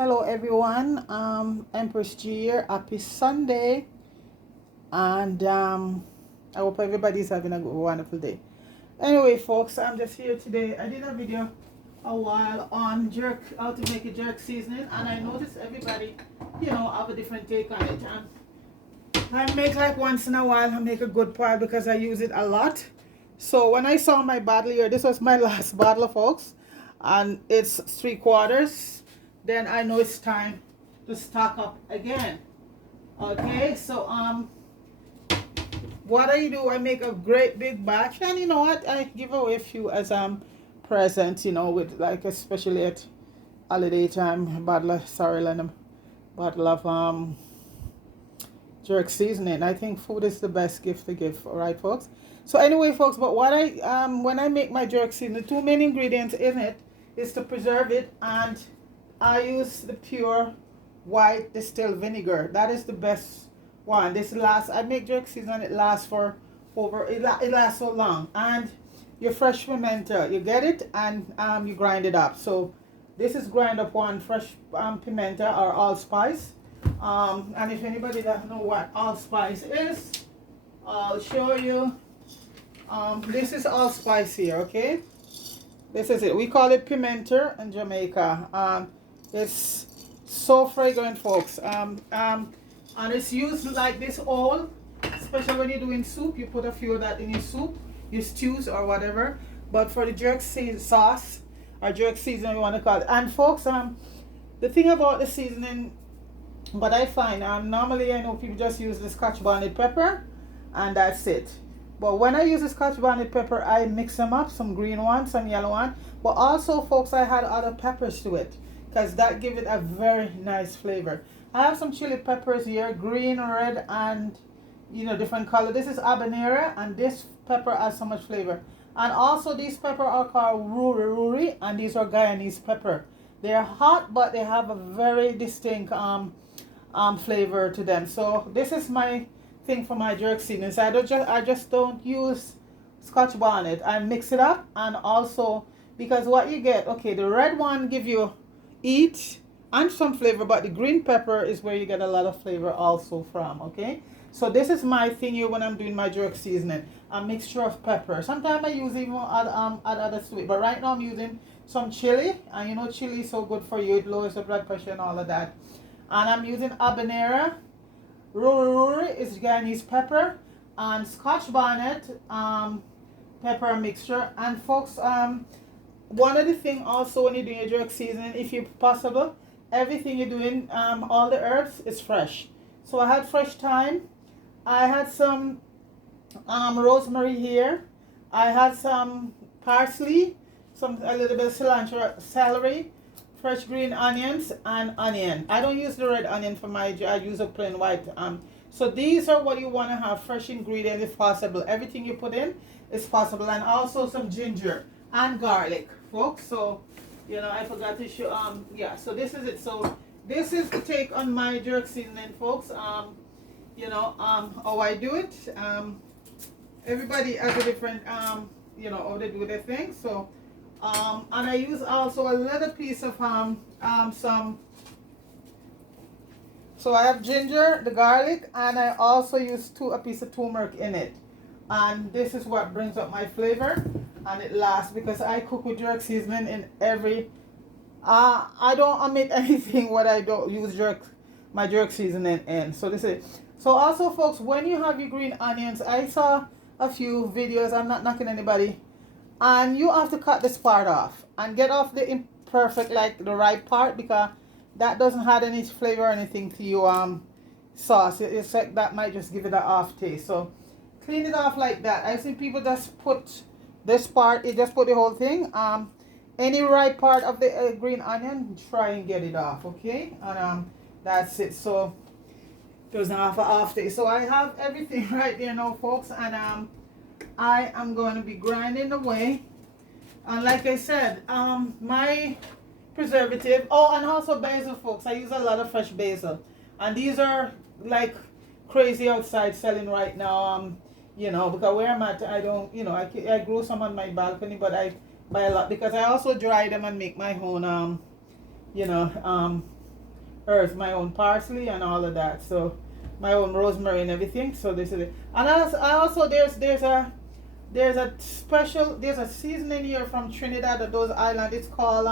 Hello everyone, Empress G here. Happy Sunday, and I hope everybody's having a wonderful day. Anyway, folks, I'm just here today. I did a video a while on jerk, how to make a jerk seasoning, and I noticed everybody, have a different take on it. And I make like once in a while. I make a good pile because I use it a lot. So when I saw my bottle here, this was my last bottle, folks, and it's 3/4. Then I know it's time to stock up again. Okay, so what I do, I make a great big batch, and you know what, I give away a few as present, with like especially at holiday time, a bottle of sorrel and a bottle of jerk seasoning. I think food is the best gift to give, all right, folks. So anyway, folks, but what I when I make my jerk seasoning, the two main ingredients in it is to preserve it, and I use the pure white distilled vinegar. That is the best one. This lasts, I make jerk seasoning, it lasts for it lasts so long. And your fresh pimento, you get it, and you grind it up. So this is grind up one fresh pimento or allspice. And if anybody doesn't know what allspice is, I'll show you. This is allspice here, okay? This is it. We call it pimento in Jamaica. It's so fragrant, folks. And it's used like this all, especially when you're doing soup. You put a few of that in your soup, your stews or whatever. But for the jerk sauce or jerk seasoning, you want to call it. And folks, the thing about the seasoning, what I find, normally I know people just use the Scotch bonnet pepper, and that's it. But when I use the Scotch bonnet pepper, I mix them up, some green one, some yellow one. But also, folks, I had other peppers to it, because that give it a very nice flavor. I have some chili peppers here, green, red, and different color. This is habanero, and this pepper has so much flavor. And also, these pepper are called ruri ruri, and these are Guyanese pepper. They're hot, but they have a very distinct flavor to them. So this is my thing for my jerk seasoning. So I just don't use Scotch bonnet. I mix it up, and also because what you get, okay, the red one give you eat and some flavor, but the green pepper is where you get a lot of flavor also from. Okay, so this is my thing here when I'm doing my jerk seasoning, a mixture of pepper. Sometimes I use even add other sweet, but right now I'm using some chili, and chili is so good for you. It lowers the blood pressure and all of that. And I'm using habanero, ruri is Guyanese pepper, and Scotch bonnet pepper mixture. And folks, one of the things also when you're doing your jerk seasoning, if you possible, everything you're doing, all the herbs is fresh. So I had fresh thyme, I had some rosemary here, I had some parsley, a little bit of cilantro, celery, fresh green onions, and onion. I don't use the red onion for my, I use a plain white. So these are what you want to have, fresh ingredients if possible. Everything you put in is possible, and also some ginger and garlic, folks. So I forgot to show. Yeah, so this is it. So this is the take on my jerk seasoning, folks. How I do it. Everybody has a different how they do their thing. So and I use also a little piece of some. So I have ginger, the garlic, and I also use a piece of turmeric in it. And this is what brings up my flavor, and it lasts because I cook with jerk seasoning in every. I don't omit anything what I don't use my jerk seasoning in. So this is. So also, folks, when you have your green onions, I saw a few videos. I'm not knocking anybody, and you have to cut this part off and get off the imperfect, like the right part, because that doesn't have any flavor or anything to your sauce. It's like that might just give it an off taste. So clean it off like that. I've seen people just put this part, it just put the whole thing. Any right part of the green onion, try and get it off, okay? And that's it. So it doesn't have an off taste. So I have everything right there now, folks, and I am going to be grinding away. And like I said, my preservative, oh, and also basil, folks. I use a lot of fresh basil, and these are like crazy outside selling right now. Because where I'm at, I don't, I grow some on my balcony, but I buy a lot because I also dry them and make my own, herbs, my own parsley and all of that. So my own rosemary and everything. So this is it. And I also there's a seasoning here from Trinidad or those islands. It's called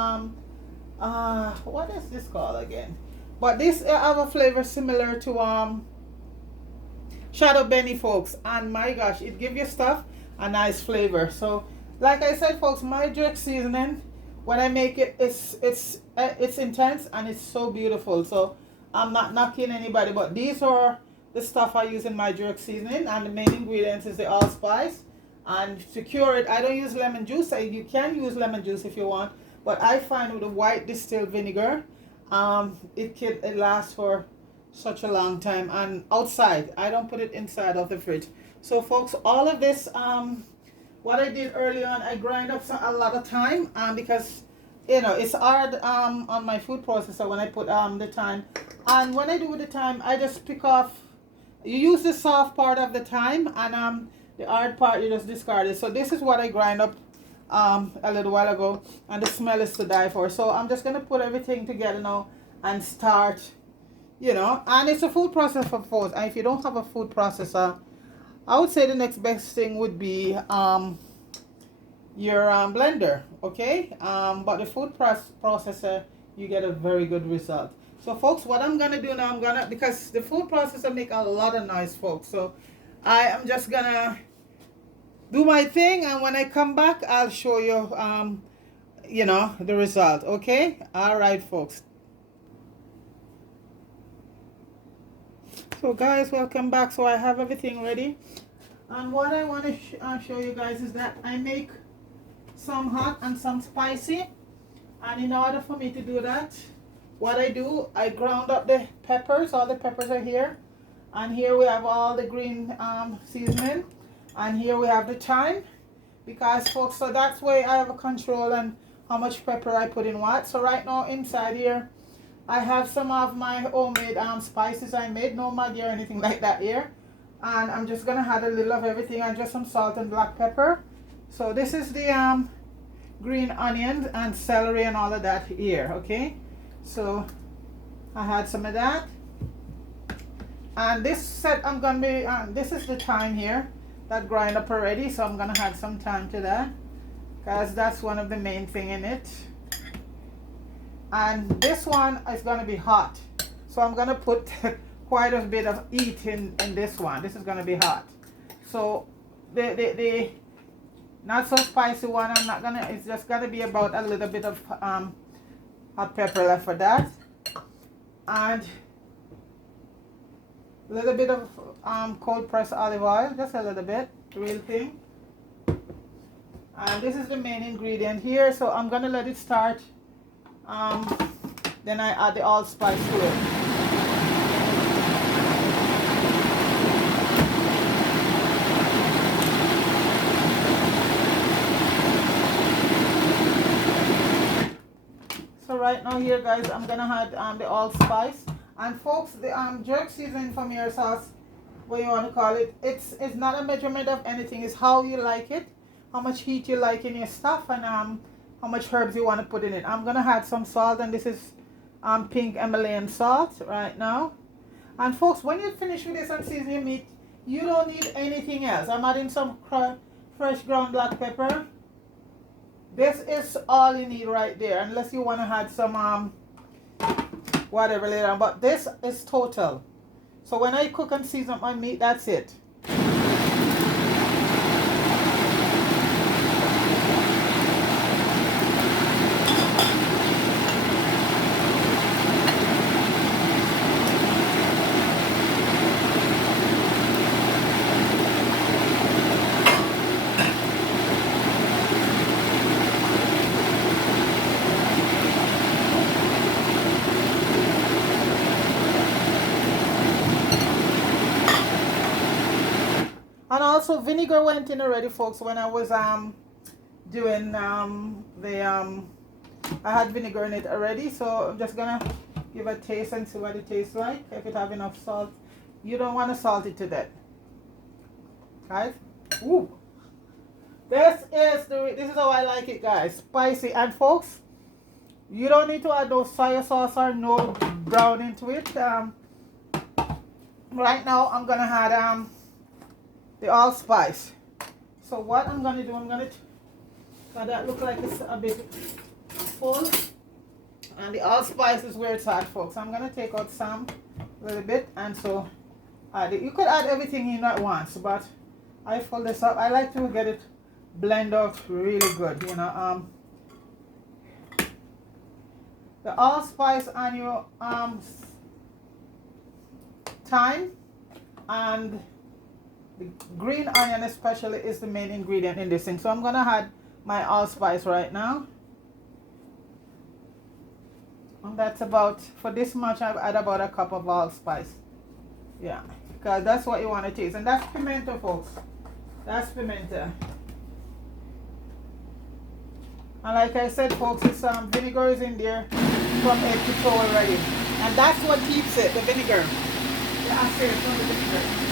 what is this called again? But this have a flavor similar to Shadow Benny, folks, and my gosh, it give you stuff a nice flavor. So like I said, folks, my jerk seasoning, when I make it, it's intense and it's so beautiful. So I'm not knocking anybody, but these are the stuff I use in my jerk seasoning, and the main ingredients is the allspice. And to cure it, I don't use lemon juice. You can use lemon juice if you want, but I find with the white distilled vinegar, it lasts for such a long time. And outside, I don't put it inside of the fridge. So folks, all of this, what I did early on, I grind up a lot of time, because it's hard on my food processor when I put the thyme. And when I do the thyme, I just pick off. You use the soft part of the thyme, and the hard part you just discard it. So this is what I grind up a little while ago, and the smell is to die for. So I'm just gonna put everything together now and start. And it's a food processor for folks. And if you don't have a food processor, I would say the next best thing would be your blender, okay? But the food processor, you get a very good result. So folks, what I'm gonna do now, because the food processor make a lot of noise, folks. So I am just gonna do my thing, and when I come back, I'll show you, the result, okay? All right, folks. So guys, welcome back. So I have everything ready. And what I want to show you guys is that I make some hot and some spicy. And in order for me to do that, what I do, I ground up the peppers. All the peppers are here. And here we have all the green seasoning. And here we have the thyme. Because folks, so that's why I have a control on how much pepper I put in what. So right now inside here, I have some of my homemade spices I made. No Maggi or anything like that here. And I'm just gonna add a little of everything, and just some salt and black pepper. So this is the green onions and celery and all of that here, okay? So I had some of that. And this set I'm gonna be, this is the thyme here that grind up already, so I'm gonna add some thyme to that, because that's one of the main thing in it. And this one is gonna be hot, so I'm gonna put quite a bit of heat in this one. This is gonna be hot. So the not so spicy one, I'm not gonna, it's just gonna be about a little bit of hot pepper left for that, and a little bit of cold pressed olive oil, just a little bit, real thing. And this is the main ingredient here, so I'm gonna let it start. Then I add the allspice to it. So right now here, guys, I'm gonna add the allspice. And folks, the jerk seasoning from your sauce, what you want to call it, it's not a measurement of anything. It's how you like it, how much heat you like in your stuff, and how much herbs you want to put in it. I'm gonna add some salt, and this is pink Himalayan salt right now. And folks, when you finish with this and season your meat, you don't need anything else. I'm adding some fresh ground black pepper. This is all you need right there, unless you want to add some whatever later on. But this is total. So when I cook and season up my meat, that's it. And also vinegar went in already, folks, when I was doing I had vinegar in it already, so I'm just gonna give a taste and see what it tastes like, if it have enough salt. You don't want to salt it to death, right? Ooh. This is how I like it, guys. Spicy. And folks, You don't need to add no soy sauce or no brown into it. Right now I'm gonna add the allspice. So what I'm gonna do, that look like it's a bit full, and the allspice is where it's at, folks. I'm gonna take out some a little bit, and so add it. You could add everything in at once, but I fold this up. I like to get it blend out really good, you know. The allspice and your thyme and the green onion especially is the main ingredient in this thing. So I'm gonna add my allspice right now. And that's about, for this much I've added about a cup of allspice. Yeah, because that's what you want to taste. And that's pimento, folks. That's pimento. And like I said, folks, it's vinegar is in there from head to toe already. And that's what keeps it, the vinegar. The acid from the vinegar.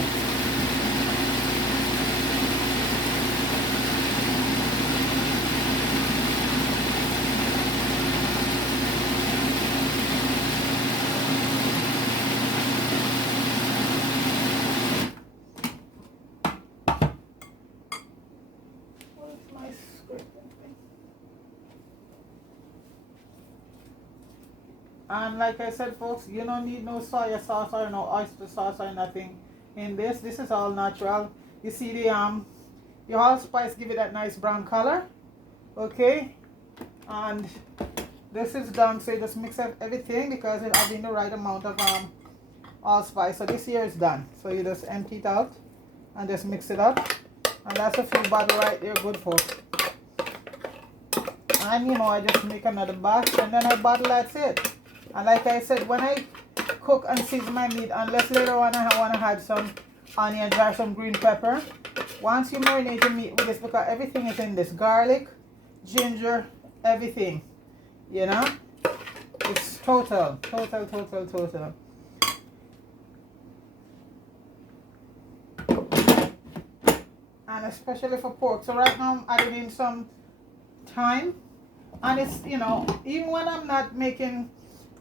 And like I said, folks, you don't need no soy sauce or no oyster sauce or nothing in this. This is all natural. You see the allspice give it that nice brown color. Okay? And this is done, so you just mix up everything because it has been the right amount of allspice. So this here is done. So you just empty it out and just mix it up. And that's a full bottle right there, good, folks. And you know, I just make another batch and then I bottle, that's it. And like I said, when I cook and season my meat, unless later on I want to add some onions or some green pepper, once you marinate the meat with this, because everything is in this, garlic, ginger, everything, you know, it's total. And especially for pork. So right now I'm adding in some thyme, and it's, you know, even when I'm not making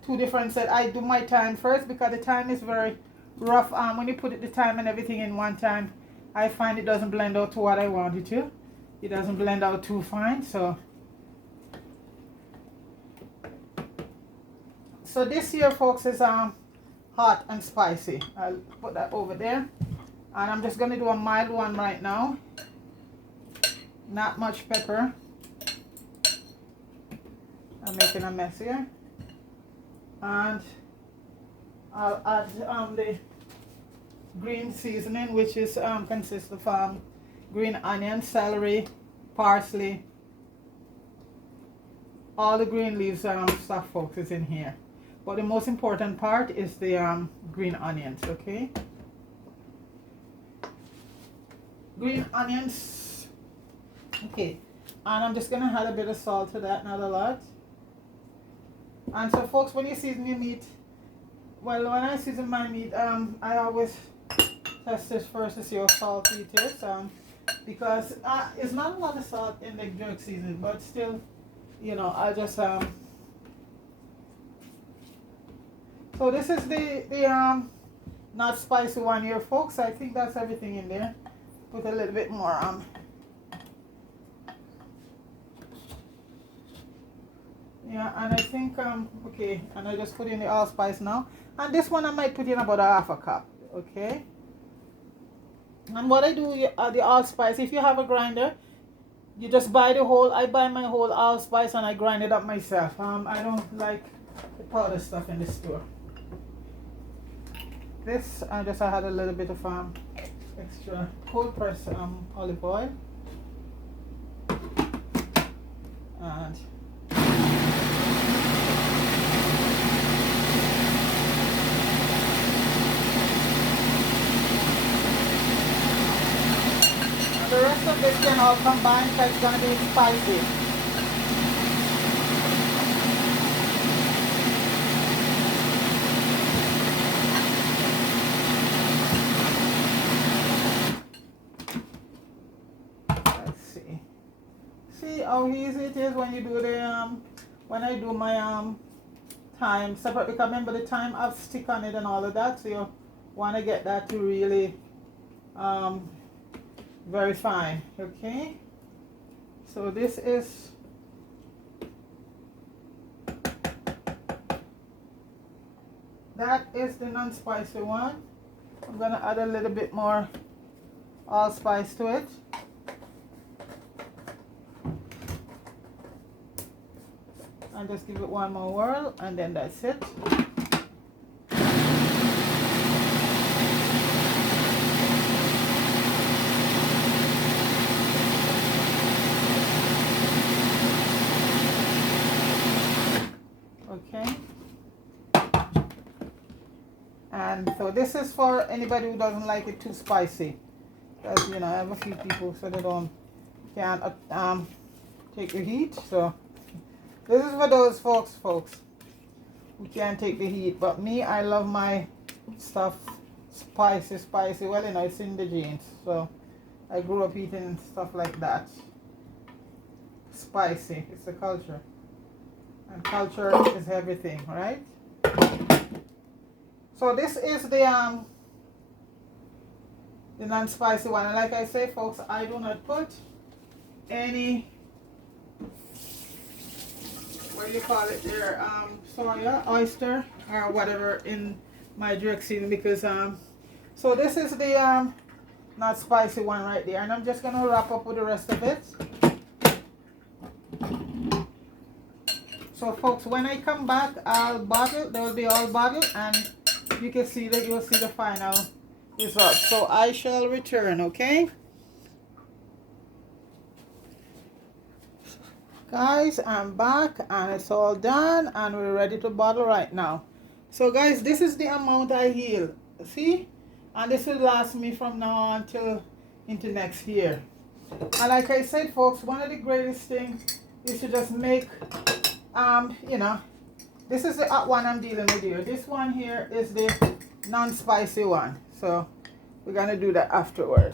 two different sets, I do my thyme first because the thyme is very rough. When you put the thyme and everything in one time, I find it doesn't blend out to what I want it to. It doesn't blend out too fine. So this here, folks, is hot and spicy. I'll put that over there, and I'm just gonna do a mild one right now. Not much pepper. I'm making a mess here. And I'll add the green seasoning, which is consists of green onion, celery, parsley. All the green leaves stuff, folks, is in here. But the most important part is the green onions, okay? Green onions. Okay. And I'm just gonna add a bit of salt to that, not a lot. And so, folks, when you season your meat, well, when I season my meat, I always test this first to see how salty it is, because it's not a lot of salt in the jerk seasoning, but still, you know, I just so this is the not spicy one here, folks. I think that's everything in there. Put a little bit more yeah, and I think okay, and I just put in the allspice now, and this one I might put in about a half a cup, okay? And what I do, the allspice, if you have a grinder, you just buy the whole, I buy my whole allspice and I grind it up myself. I don't like the powder stuff in the store. This I had a little bit of extra cold press olive oil, and the rest of this can all combine because it's going to be spicy. Let's see. See how easy it is when you do the when I do my thyme separate, because remember the thyme have stick on it and all of that, so you want to get that to really very fine. Okay, so this is that is the non-spicy one. I'm gonna add a little bit more allspice to it. And just give it one more whirl, and then that's it. Okay. And so this is for anybody who doesn't like it too spicy. Because, you know, I have a few people so they can't take the heat. So this is for those folks who can't take the heat. But me, I love my stuff spicy. Well, you know, it's in the genes. So I grew up eating stuff like that. Spicy. It's a culture. And culture is everything, right? So this is the non-spicy one. And like I say, folks, I do not put any, what do you call it there, soya, oyster, or whatever in my jerk seasoning, because so this is the not spicy one right there, and I'm just gonna wrap up with the rest of it. So folks, when I come back, I'll bottle. They will be all bottled, and you can see that you'll see the final result. So I shall return. Okay, guys, I'm back, and it's all done, and we're ready to bottle right now. So guys, this is the amount I heal. See, and this will last me from now on till into next year. And like I said, folks, one of the greatest things is to just make you know, this is the hot one I'm dealing with here. This one here is the non-spicy one. So we're gonna do that afterward.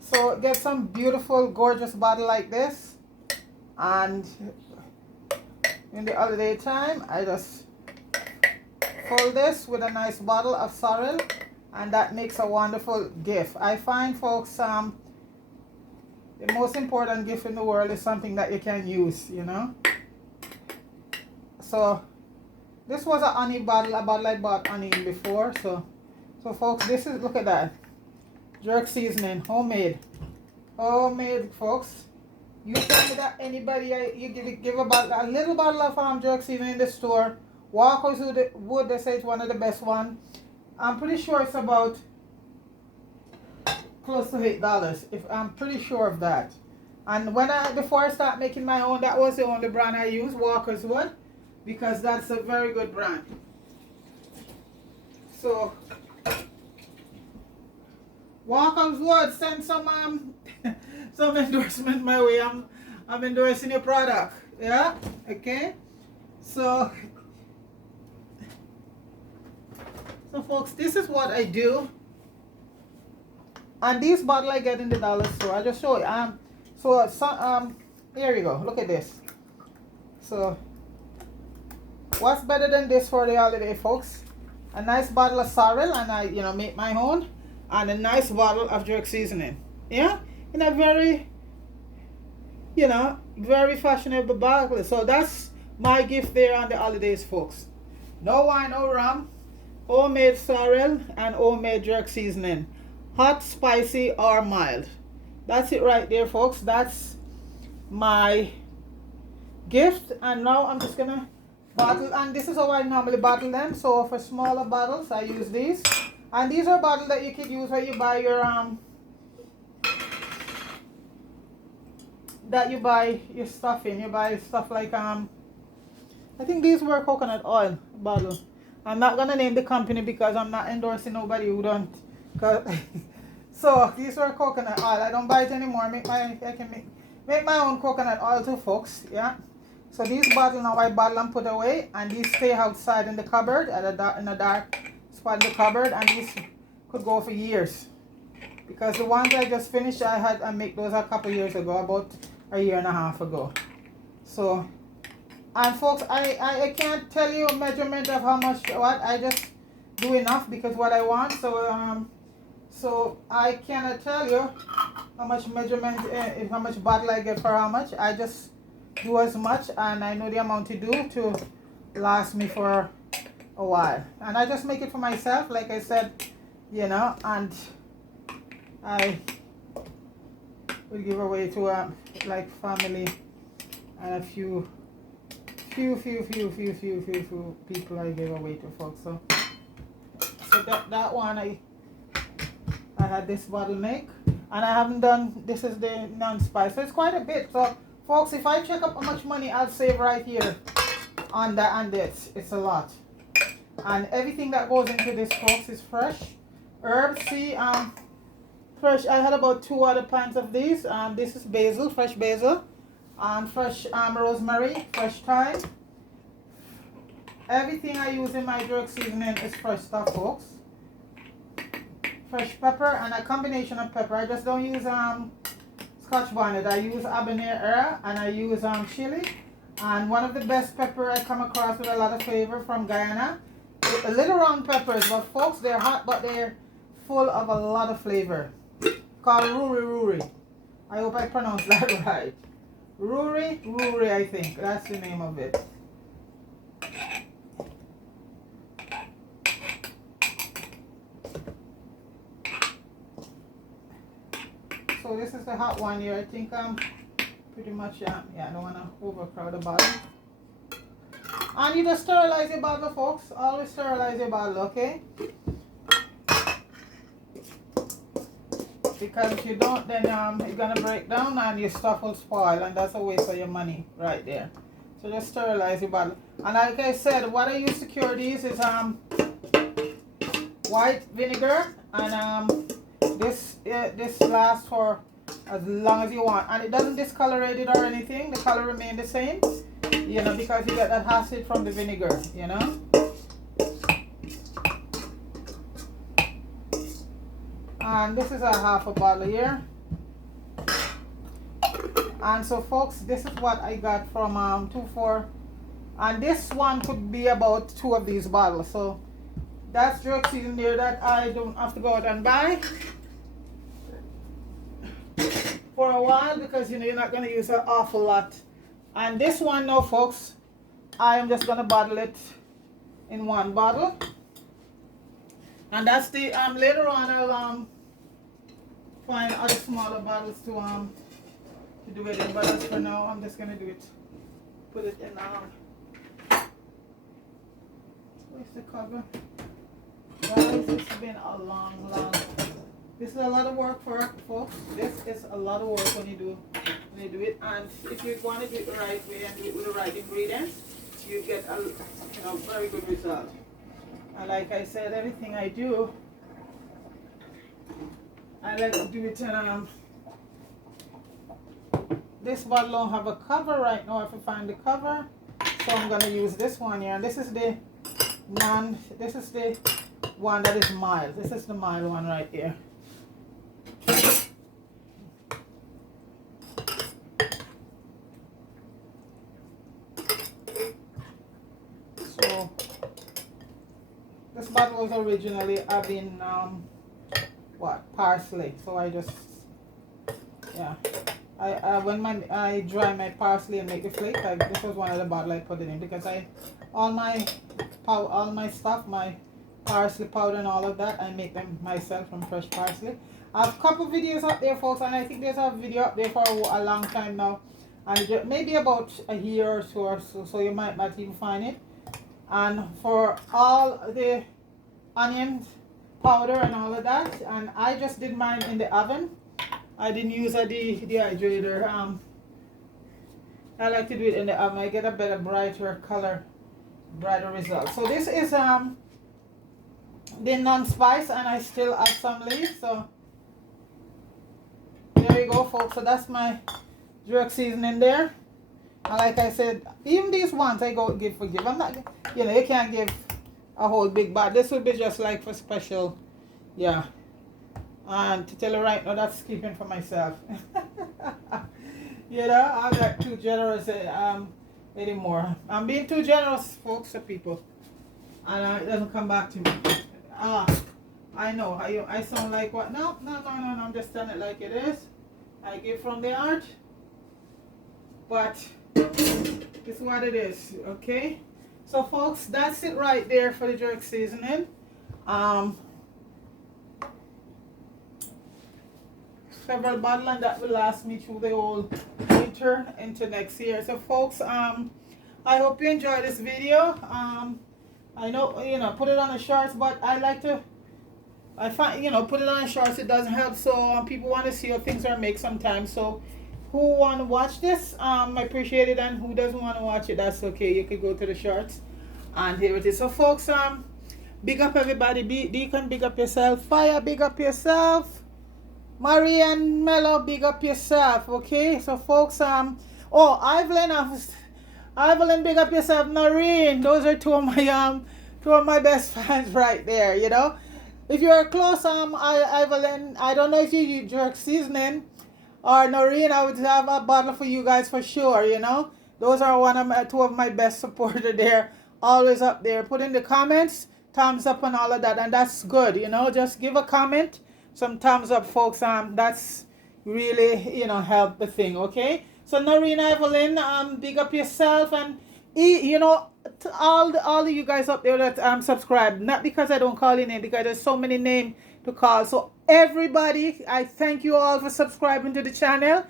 So get some beautiful, gorgeous bottle like this, and in the holiday time, I just fill this with a nice bottle of sorrel, and that makes a wonderful gift. I find, folks, the most important gift in the world is something that you can use, you know. So this was a honey bottle, a bottle I bought honey in before. So folks, this is, look at that, jerk seasoning, homemade, folks. You tell me that anybody you give a little bottle of jerk seasoning in the store, Walkers would they say it's one of the best one. I'm pretty sure it's about close to $8. If I'm pretty sure of that. And before I start making my own, that was the only brand I use, Walker's Wood, because that's a very good brand. So Walker's Wood, send some some endorsement my way. I'm endorsing your product. Yeah, okay. So folks, this is what I do. And these bottles I get in the dollar store. I'll just show you. Here you go. Look at this. So what's better than this for the holiday, folks? A nice bottle of sorrel, and I, you know, make my own, and a nice bottle of jerk seasoning. Yeah, in a very, you know, very fashionable bottle. So that's my gift there on the holidays, folks. No wine, no rum, homemade sorrel, and homemade jerk seasoning. Hot, spicy, or mild. That's it right there, folks. That's my gift. And now I'm just gonna bottle, and this is how I normally bottle them. So for smaller bottles, I use these. And these are bottles that you could use when you buy your stuff in. You buy stuff like I think these were coconut oil bottle. I'm not gonna name the company because I'm not endorsing nobody who don't. So these were coconut oil. I don't buy it anymore. I can make my own coconut oil too, folks. Yeah. So these bottles now I bottle and put away, and these stay outside in the cupboard in a dark spot in the cupboard, and these could go for years. Because the ones I just finished, I make those a couple years ago, about a year and a half ago. So, and folks, I can't tell you a measurement of how much what. I just do enough because what I want. So I cannot tell you how much measurement, how much bottle I get for how much. I just do as much, and I know the amount to do to last me for a while. And I just make it for myself, like I said, you know, and I will give away to like family and a few people I give away to, folks. So that one I had this bottle make, and I haven't done, this is the non-spice, so it's quite a bit. So folks, if I check up how much money I'll save right here on that and this, it's a lot. And everything that goes into this, folks, is fresh herbs. See, fresh, I had about 2 other pints of these. This is basil, fresh basil, fresh rosemary, fresh thyme. Everything I use in my jerk seasoning is fresh stuff, folks. Fresh pepper and a combination of pepper. I just don't use Scotch bonnet. I use habanero and I use chili. And one of the best pepper I come across with a lot of flavor from Guyana. A little round peppers, but folks, they're hot, but they're full of a lot of flavor. Called Ruri Ruri. I hope I pronounced that right. Ruri, I think. That's the name of it. So this is the hot one here. I think pretty much, yeah, I don't want to overcrowd the bottle. And you just sterilize your bottle, folks. Always sterilize your bottle, okay? Because if you don't, then it's gonna break down and your stuff will spoil, and that's a waste of your money right there. So just sterilize your bottle. And like I said, what I use to cure these is white vinegar, and this lasts for as long as you want, and it doesn't discolorate it or anything. The color remains the same, you know, because you get that acid from the vinegar, you know. And this is a half a bottle here. And so folks, this is what I got from 2-4, and this one could be about 2 of these bottles. So that's jerk season there that I don't have to go out and buy for a while, because you know you're not going to use an awful lot. And this one now, folks, I am just going to bottle it in 1 bottle, and that's the later on I'll find other smaller bottles to do it in, but as for now I'm just going to do it, put it in where's the cover? Guys, it's been a long, this is a lot of work for folks. This is a lot of work when you do it, and if you want to do it the right way and do it with the right ingredients, you get a very good result. And like I said, everything I do, I like to do it in this bottle don't have a cover right now. If I find the cover, so I'm gonna use this one here, and this is the one that is mild. This is the mild one right here. So this bottle was originally having parsley. So I just, yeah, when I dry my parsley and make the flake, this was one of the bottles I put it in, because all my stuff, my parsley powder and all of that, I make them myself from fresh parsley. I have a couple videos up there, folks, and I think there's a video up there for a long time now, and maybe about a year or so, so you might not even find it. And for all the onions powder and all of that, and I just did mine in the oven. I didn't use a dehydrator. I like to do it in the oven. I get a better brighter color, brighter result. So this is the non-spice, and I still add some leaves. So there you go, folks. So that's my jerk seasoning there. And like I said, even these ones I go give. I'm not, you can't give a whole big bag. This will be just like for special, yeah. And to tell you right now, that's keeping for myself. You know, I'm not too generous anymore. I'm being too generous, folks, to people. And it doesn't come back to me. Ah, I know. I sound like what? No, no, no, no, no. I'm just telling it like it is. I give from the heart. But it's what it is, okay? So, folks, that's it right there for the jerk seasoning. Several bottle, and that will last me through the whole winter into next year. So, folks, I hope you enjoyed this video. I know, you know, put it on the shorts, but I like to, I find, you know, put it on the shorts, it doesn't help. So people want to see how things are made sometimes. So who want to watch this, I appreciate it, and who doesn't want to watch it, that's okay. You could go to the shorts, and here it is. So folks, big up everybody. Deacon, big up yourself. Fire, big up yourself. Marie and Mello, big up yourself. Okay, so folks, oh, Evelyn, big up yourself. Noreen, those are two of my best fans right there. You know, if you're close, Evelyn, I don't know if you use jerk seasoning or Noreen, I would have a bottle for you guys for sure. You know, those are two of my best supporters there. Always up there. Put in the comments, thumbs up and all of that, and that's good. You know, just give a comment, some thumbs up, folks. That's really, you know, help the thing. Okay. So Noreen, Evelyn, big up yourself, and you know, to all of you guys up there that subscribe. Not because I don't call your name, because there's so many names to call. So everybody, I thank you all for subscribing to the channel,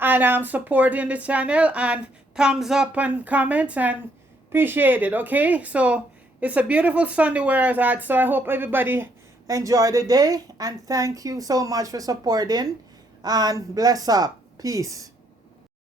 and supporting the channel, and thumbs up and comments, and appreciate it. Okay, so it's a beautiful Sunday where I was at. So I hope everybody enjoy the day, and thank you so much for supporting, and bless up. Peace.